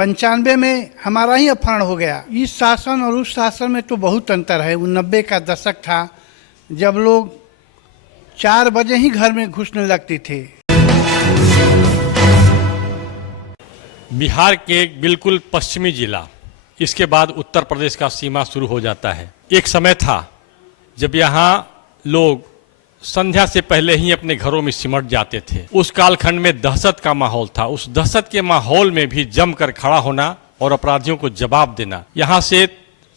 95 में हमारा ही अपहरण हो गया। इस शासन और उस शासन में तो बहुत अंतर है। वो 90 का दशक था जब लोग 4 बजे ही घर में घुसने लगते थे। बिहार के बिल्कुल पश्चिमी जिला, इसके बाद उत्तर प्रदेश का सीमा शुरू हो जाता है। एक समय था जब यहाँ लोग संध्या से पहले ही अपने घरों में सिमट जाते थे। उस कालखंड में दहशत का माहौल था। उस दहशत के माहौल में भी जमकर खड़ा होना और अपराधियों को जवाब देना। यहाँ से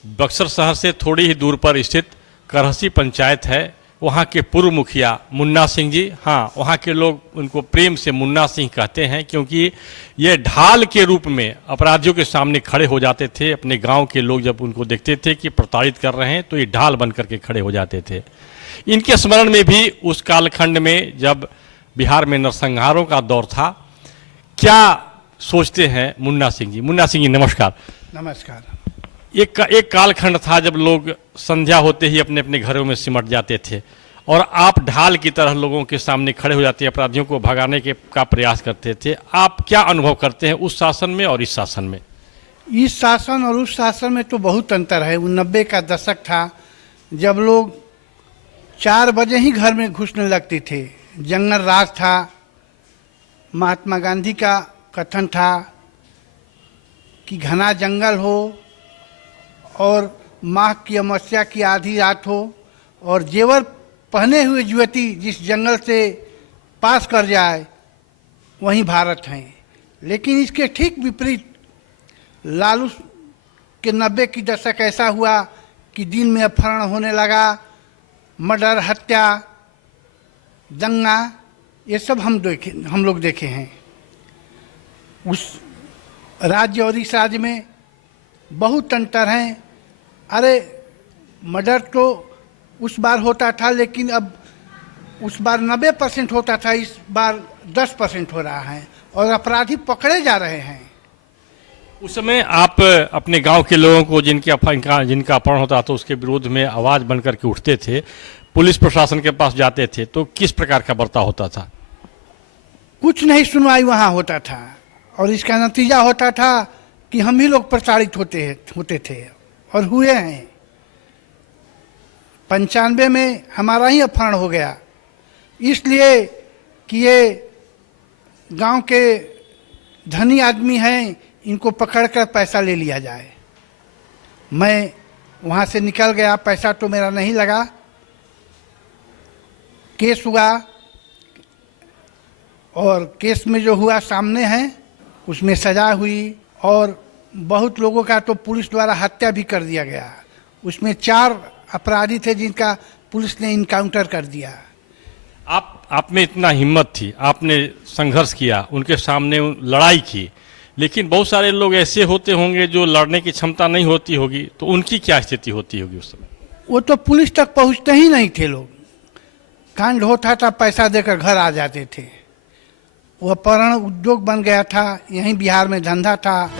बक्सर शहर से थोड़ी ही दूर पर स्थित करहसी पंचायत है। वहाँ के पूर्व मुखिया मुन्ना सिंह जी, हाँ, वहाँ के लोग उनको प्रेम से मुन्ना सिंह कहते हैं, क्योंकि ये ढाल के रूप में अपराधियों के सामने खड़े हो जाते थे। अपने गांव के लोग जब उनको देखते थे कि प्रताड़ित कर रहे हैं तो ये ढाल बन करके खड़े हो जाते थे। इनके स्मरण में भी उस कालखंड में जब बिहार में नरसंहारों का दौर था, क्या सोचते हैं मुन्ना सिंह जी? मुन्ना सिंह जी नमस्कार। नमस्कार। एक कालखंड था जब लोग संध्या होते ही अपने अपने घरों में सिमट जाते थे और आप ढाल की तरह लोगों के सामने खड़े हो जाते, अपराधियों को भगाने का प्रयास करते थे। आप क्या अनुभव करते हैं उस शासन में और इस शासन में? इस शासन और उस शासन में तो बहुत अंतर है। वो 90 का दशक था जब लोग 4 बजे ही घर में घुसने लगते थे। जंगल राज था। महात्मा गांधी का कथन था कि घना जंगल हो और माह की अमावस्या की आधी रात हो और जेवर पहने हुए युवती जिस जंगल से पास कर जाए वहीं भारत है। लेकिन इसके ठीक विपरीत लालू के 90 की दशक ऐसा हुआ कि दिन में अपहरण होने लगा, मर्डर, हत्या, दंगा, ये सब हम लोग देखे हैं। उस राज्य और इस राज्य में बहुत अंतर है। अरे मर्डर तो उस बार होता था, लेकिन अब उस बार 90% होता था, इस बार 10% हो रहा है और अपराधी पकड़े जा रहे हैं। उस समय आप अपने गांव के लोगों को जिनका अपहरण होता था उसके विरोध में आवाज़ बन करके उठते थे, पुलिस प्रशासन के पास जाते थे, तो किस प्रकार का बर्ताव होता था? कुछ नहीं सुनवाई वहाँ होता था और इसका नतीजा होता था कि हम ही लोग प्रताड़ित होते थे और हुए हैं। 95 में हमारा ही अपहरण हो गया, इसलिए कि ये गांव के धनी आदमी हैं, इनको पकड़कर पैसा ले लिया जाए। मैं वहाँ से निकल गया, पैसा तो मेरा नहीं लगा। केस हुआ और केस में जो हुआ सामने है, उसमें सजा हुई और बहुत लोगों का तो पुलिस द्वारा हत्या भी कर दिया गया। उसमें 4 अपराधी थे जिनका पुलिस ने इनकाउंटर कर दिया। आप में इतना हिम्मत थी, आपने संघर्ष किया, उनके सामने लड़ाई की, लेकिन बहुत सारे लोग ऐसे होते होंगे जो लड़ने की क्षमता नहीं होती होगी, तो उनकी क्या स्थिति होती होगी उस समय? वो तो पुलिस तक पहुंचते ही नहीं थे। लोग कांड होता था, पैसा देकर घर आ जाते थे। वो अपहरण उद्योग बन गया था। यहीं बिहार में धंधा था।